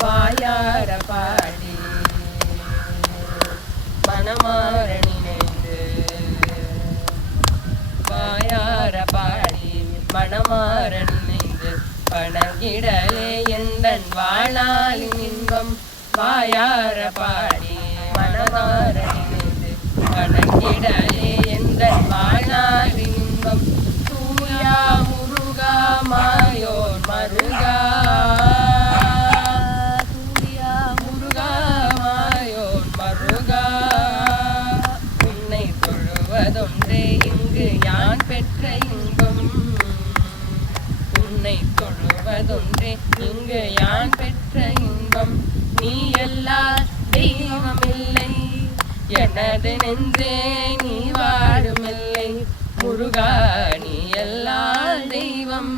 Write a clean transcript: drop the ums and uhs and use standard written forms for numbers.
வாயார பாடி மனமாற நினைந்து வாயார பாடி மனமாற நினைந்து வணங்கிடலே எந்தன் வாழாலின் இன்பம் வாயார பாடி மனமாற நினைந்து வணங்கிடலே எந்தன் வாழாலின் இன்பம் தூயா முருகா மாயோன் மருகா தூயா முருகா மாயோன் மருகா உன்னை தொழுவதொன்றே இங்கு யான் பெற்ற இன்பம் உன்னை தொழுவதொன்றே இங்கு யான் பெற்ற இன்பம் நீ எல்லா தெய்வமில்லை எனது நெஞ்சே நீ வாழுமில்லை முருகா நீ எல்லா தெய்வம்